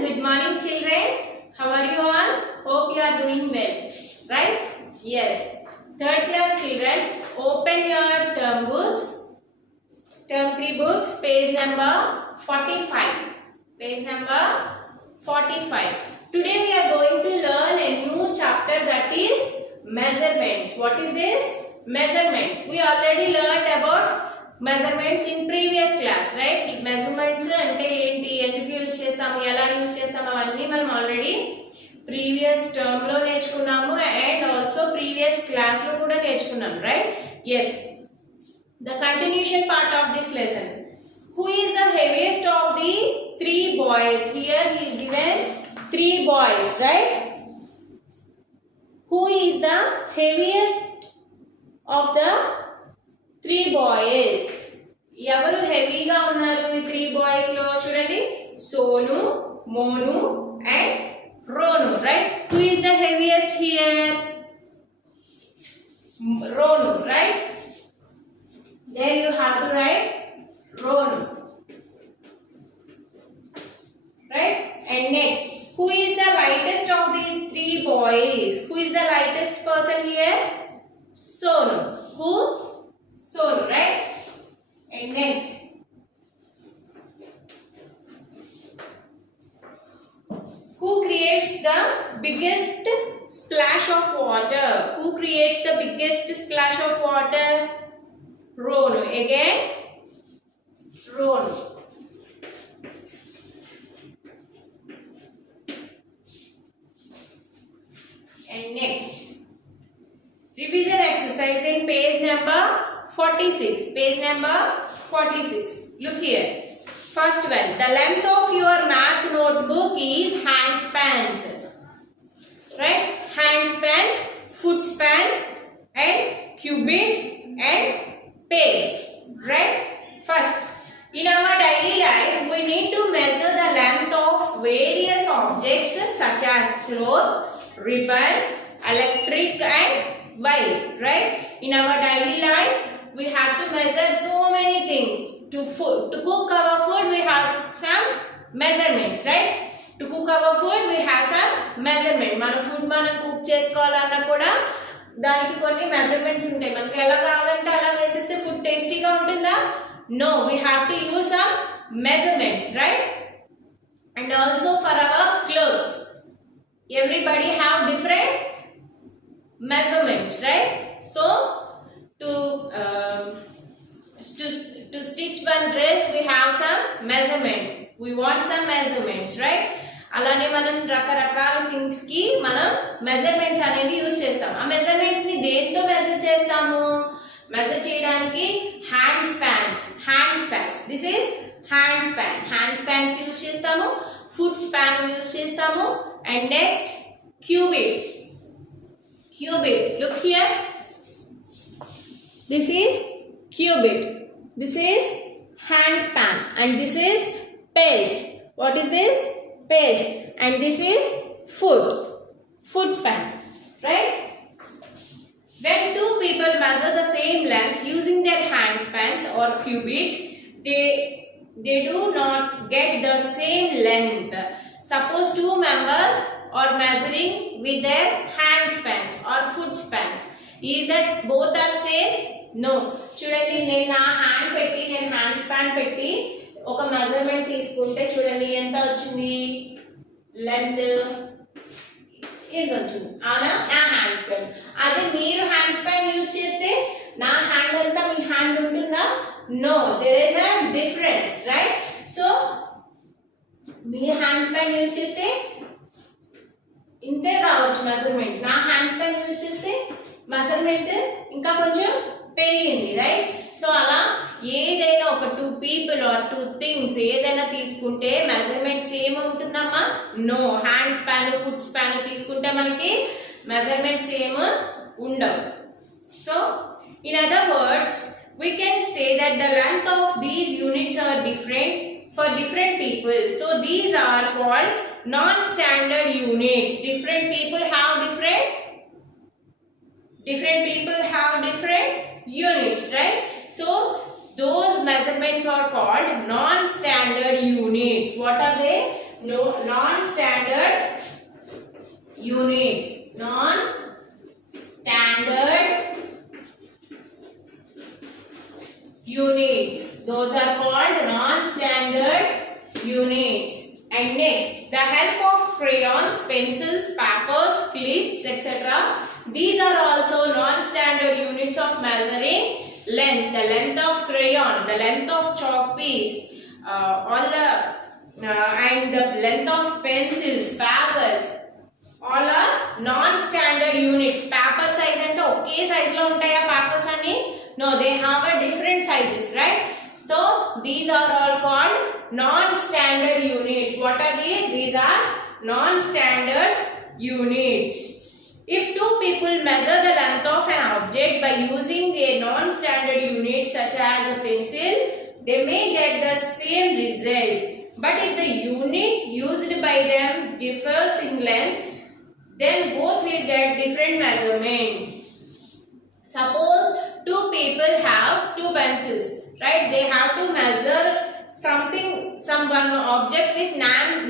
Good morning, children. How are you all? Hope you are doing well. Right? Yes. Third class children, open your term books. Term 3 books, page number 45. Page number 45. Today we are going to learn a new chapter, that is measurements. What is this? Measurements. We already learned about measurements in previous class, right? Measurements ante enti, enduku use chestamu, ela use chestamu avanni manam already previous term lo నేర్చుకున్నాము and also previous class lo kuda నేర్చుకున్నాం, right? Yes. The continuation part of this lesson. Who is the heaviest of the three boys? Here he is given three boys, right? Who is the heaviest of the three boys? ఎవరు హెవీగా ఉన్నారు ఈ three boys లో? చూడండి, Sonu, Monu and Ronu, right? Who is the heaviest here? Ronu, right? There you have to write Ronu, right? And next, who is the lightest of the three boys? Who is the lightest person here? Sonu. Who? Sonu, right? And next, who creates the biggest splash of water? Who creates the biggest splash of water? Ronu. Again, Ronu. And next, revision exercise in page number 46. Page number 46. Look here. First one. The length of your math notebook is hand spans. Right? Hand spans, foot spans, and cubit and pace. Right? First, in our daily life, we need to measure the length of various objects such as cloth, ribbon, electric and wire. Right? In our daily life, we have to measure so many things. To cook our food, we have some measurements, right? To cook our food, we have some measurement. Mana food మనం cook చేసుకోవాలన్నా కూడా దానికి కొన్ని measurements ఉంటాయి. మనకి ఎలా కావాలంటే అలా వేసేస్తే ఫుడ్ టేస్టీగా ఉంటుందా? No, we have to use some measurements, right? And also for our clothes, everybody have different measurements, right? So to stitch one dress, we have some measurement. We want some measurements, right? అలానే మనం రకరకాల things కి మనం measurements అనేవి use చేస్తాం. ఆ measurements ని దేంతో మెజర్ చేస్తాము? మెజర్ చేయడానికి hand spans. This is hand spans use చేస్తాము. ఫుట్ స్పాన్ యూజ్ చేస్తాము. And next cubit. Look here. This is cubit. This is hand span. And this is pace. What is this? Pace. And this is foot span. Right? When two people measure the same length using their hand spans or cubits, they do not get the same length. Suppose two members are measuring with their hand spans or foot spans. Is that both are same? No. చూడండి, నేను నా hand span పెట్టి ఒక measurement తీసుకుంటే చూడండి ఎంత వచ్చింది, length ఎంత వచ్చింది. అవునా? నా హ్యాండ్ స్పాన్. అదే మీరు హ్యాండ్ స్పాన్ యూజ్ చేస్తే నా హ్యాండ్ అంతా మీ హ్యాండ్ ఉంటుందా? No, there is a difference, right? So మీరు హ్యాండ్ స్పాన్ యూజ్ చేస్తే ఇంతే రావచ్చు మెజర్మెంట్. నా హ్యాండ్ స్పాన్ యూజ్ చేస్తే మెజర్మెంట్ ఇంకా కొంచెం పెరిగింది, రైట్? సో అలా ఏదైనా ఒక two people or two things ఏదైనా తీసుకుంటే మెజర్మెంట్ సేమ్ ఉంటుందమ్మా? No. Hand span, foot span తీసుకుంటే మనకి మెజర్మెంట్ సేమ్ ఉండవు. So in other words, we can say that the length of these units are different for different people. So these are called non-standard units. Different people have different units, right? So those measurements are called non-standard units. What are they? No, non Those are called non-standard units. And next, the help of crayons, pencils, papers, clips, etc. These are also non-standard units of measuring length. The length of crayon, the length of chalk piece, and the length of pencils, papers, all are non-standard units. Paper size ante okke size lo untaya papers ani? No, they have a different sizes, right? So these are all called non-standard units. What are these? These are non-standard units. If two people measure the length of an object by using a non-standard unit such as a pencil, they may get the same result. But if the unit used by them differs in length, then both will get different measurement. Suppose two people have two pencils, right? They have to measure one object with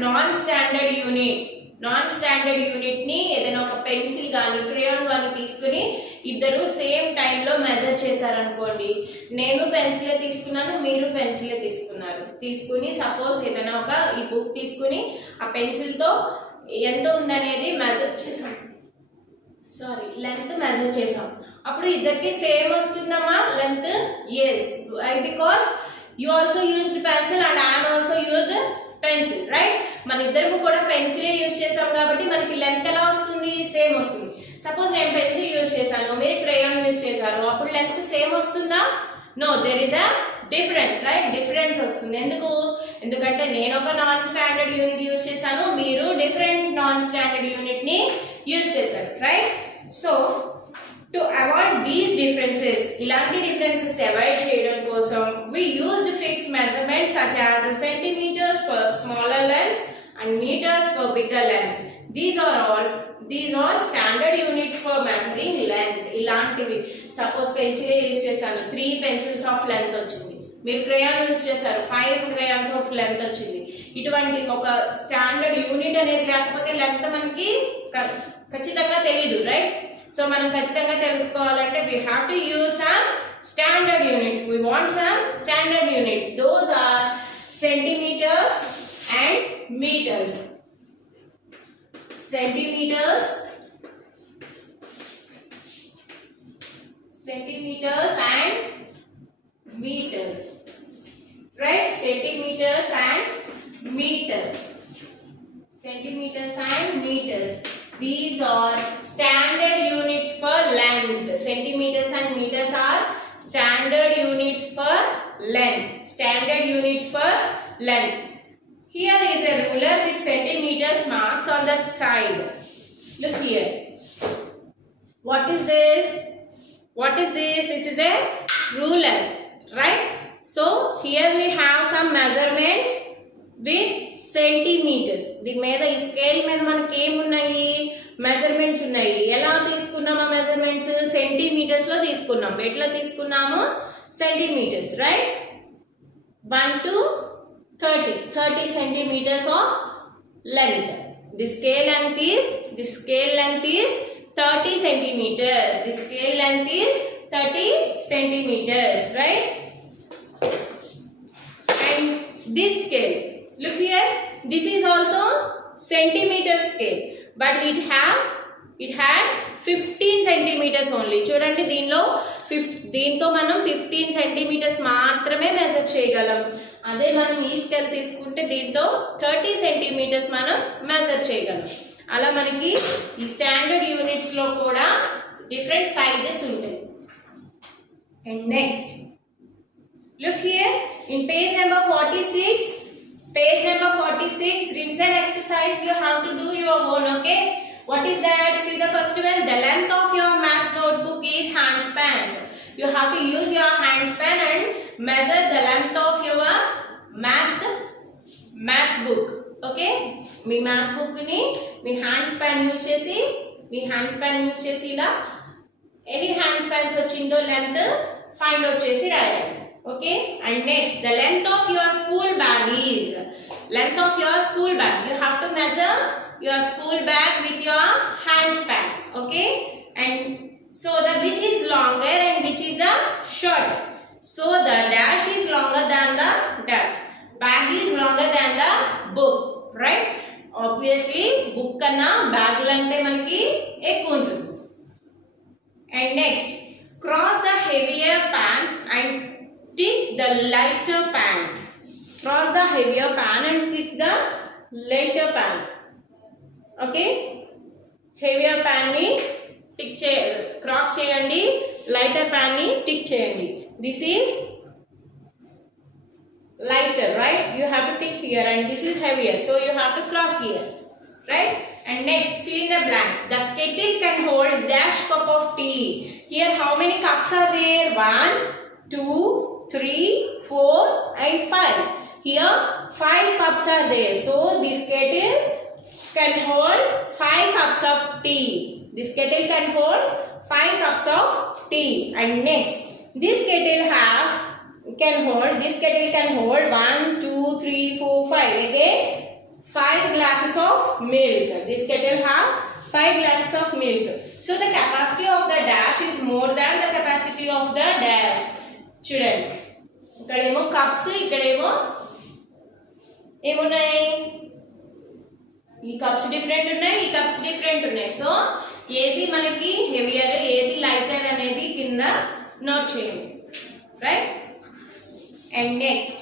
non-standard unit. Non-standard unit ni ఏదైనా ఒక pencil గాని crayon గాని తీసుకుని ఇద్దరు same time లో measure చేశారు అనుకోండి. నేను పెన్సిల్ తీసుకున్నాను, మీరు పెన్సిల్ తీసుకుని సపోజ్ ఏదైనా ఒక ఈ బుక్ తీసుకుని ఆ పెన్సిల్ తో ఎంత ఉందనేది మెజర్ చేసాం. లెంత్ మెజర్ చేసాం. అప్పుడు ఇద్దరికి సేమ్ వస్తుందమ్మా length? yes, because you also used pencil and I am also used pencil, right? మన ఇద్దరు కూడా పెన్సిల్ యూజ్ చేసాం కాబట్టి మనకి లెంత్ ఎలా వస్తుంది? సేమ్ వస్తుంది. సపోజ్ నేను పెన్సిల్ యూజ్ చేశాను, మీరు క్రేయాన్ యూజ్ చేశారు, అప్పుడు లెంత్ సేమ్ వస్తుందా? No, there is a difference, right? Difference వస్తుంది. ఎందుకంటే నేను ఒక నాన్ స్టాండర్డ్ యూనిట్ యూజ్ చేశాను, మీరు డిఫరెంట్ నాన్ స్టాండర్డ్ యూనిట్ ని యూజ్ చేశారు, right? So to avoid these differences, ilanti differences avoid cheyadam kosam we used fixed measurements such as centimeters for smaller lengths and meters for bigger lengths. These are standard units for measuring length. Ilantivi suppose pencil use chesanu, 3 pencils of length ochindi, మీరు crayon use చేశారు, 5 crayons of length వచ్చింది. ఇటువంటి ఒక standard unit అనేది లేకపోతే length మనకి ఖచ్చితంగా తెలియదు, రైట్? సో మనం ఖచ్చితంగా తెలుసుకోవాలంటే we have to use some standard units. We want some standard unit. Those are centimeters and meters. Centimeters and meters, right? Centimeters and meters. These are standard units for length. Centimeters and meters are standard units for length. Here is a ruler with centimeters marks on the side. Look here. What is this? This is a ruler, right? So here we have some measurements with centimeters. దీని మీద ఈ scale మీద మనకి ఏమున్నాయి? Measurements ఉన్నాయి. ఎలా తీసుకున్నాము measurements? Centimetres లో తీసుకున్నాం. ఎట్లా తీసుకున్నాము? Centimetres, right? 1 to 30 centimeters of length. The scale length is 30 centimeters. The scale length is 30 centimeters, right? And this scale, look here, this is also centimeter scale, but it had 15 centimeters only. చూడండి, దీంతో మనం 15 centimeters మాత్రమే measure చేయగలం. అదే మనం ఈ scale తీసుకుంటే దీంతో 30 centimeters మనం మెజర్ చేయగలం. అలా మనకి ఈ స్టాండర్డ్ యూనిట్స్ లో కూడా డిఫరెంట్ సైజెస్ ఉంటాయి. And next, look here in page number 46. Revision exercise you have to do your own, okay? What is that? See the first one. The length of your math notebook is handspans. You have to use your handspan and measure the length of your math book, okay? Me math book ni me handspan use చేసి ఇలా ఎన్ని handspans వచ్చిందో length find out చేసి రాయాలి, okay? And next, the length of your school bag is you have to measure your school bag with your handspan, okay? And so the which is longer and which is the shorter. So the dash is longer than the dash. Bag is longer than the book, right? Obviously book kanna bag length manaki ekku untundi. And next, cross the heavier pan and tick the lighter pan. Cross the heavier pan and tick the lighter pan. Okay, heavier pan ni tick cross cheyandi, lighter pan ni tick cheyandi. This is lighter, right? You have to tick here, and this is heavier, so you have to cross here, right? And next, fill in the blanks. The kettle can hold dash cup of tea. Here how many cups are there? 1, 2, 3, 4 and 5. Here 5 cups are there, so this kettle can hold 5 cups of tea. This kettle can hold 5 cups of tea. And next, this kettle can hold 1, 2, 3, 4, 5. Again 5 glasses of milk. This kettle have 5 glasses of milk. So the capacity of the dash is more than the capacity of the dash. Children, ikkademo cups, ikkademo emunnai, ee cups different unnai, ee cups different unnai. So ఏది మనకి heavier, ఏది lighter అనేది కింద note చేయండి, right? And next,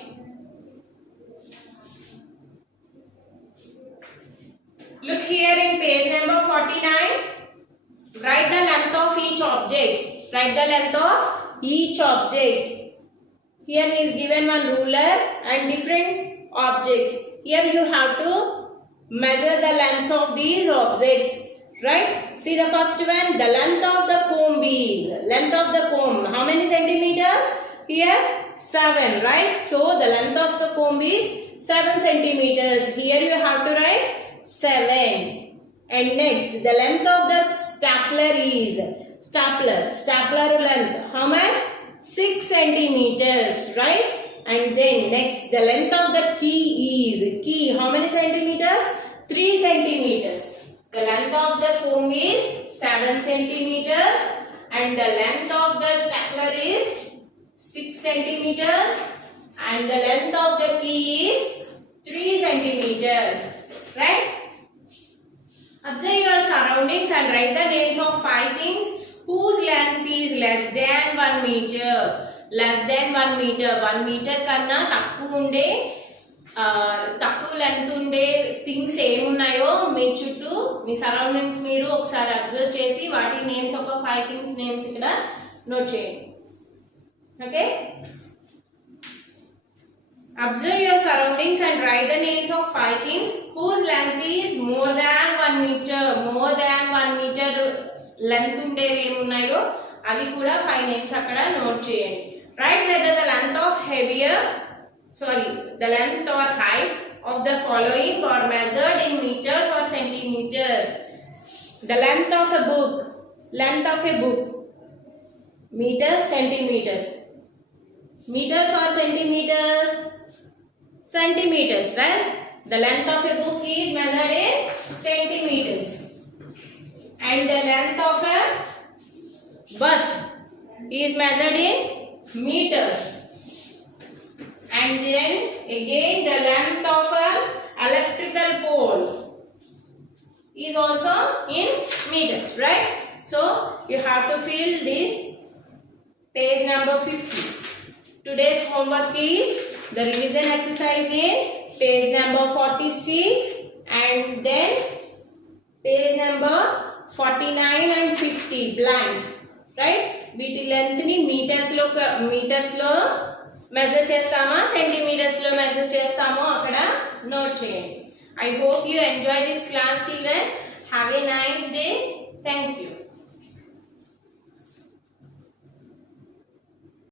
look here in page number 49. Write the length of each object. Write the length of each object. Here is given one ruler and different objects. Here you have to measure the length of these objects, right? See the first one. The length of the comb is, length of the comb, how many centimeters? Here 7, right? So the length of the comb is 7 centimeters. Here you have to write 7. And next, the length of the stapler is, stapler length, how much? 6 centimeters, right? And then next, the length of the key is, how many centimeters? 3 centimeters. The length of the comb is 7 centimeters and the length of the stapler is 6 centimeters and the length of the key is 3 centimeters, right? Observe your surroundings and write the names of 5 things whose length is less than 1 meter. Less than 1 meter. 1 meter kanna తక్కువ length ఉండే things ఏమున్నాయో మీ చుట్టూ మీ surroundings మీరు ఒకసారి observe చేసి వాటి names ఒక 5 things names ఇక్కడ నోట్ చేయండి. Okay, observe your surroundings and write the names of 5 things whose length is more than 1 metre. More than 1 metre length ఉండేవి ఏమున్నాయో అవి కూడా 5 నేమ్స్ అక్కడ నోట్ చేయండి. Write whether the length of the length or height of the following are measured in meters or centimeters. The length of a book, meters, centimeters. Meters or centimeters? Centimeters, right? The length of a book is measured in centimeters. And the length of a bus is measured in meters. And then again the length of an electrical pole is also in meters, right? So you have to fill this page number 50. Today's homework is the revision exercise in page number 46 and then page number 49 and 50 blanks, right? వీటి length ని metres లో measure చేస్తామా centimetres లో measure చేస్తామో అక్కడ note చేయండి. I hope you enjoy this class, children. Have a nice day. Thank you.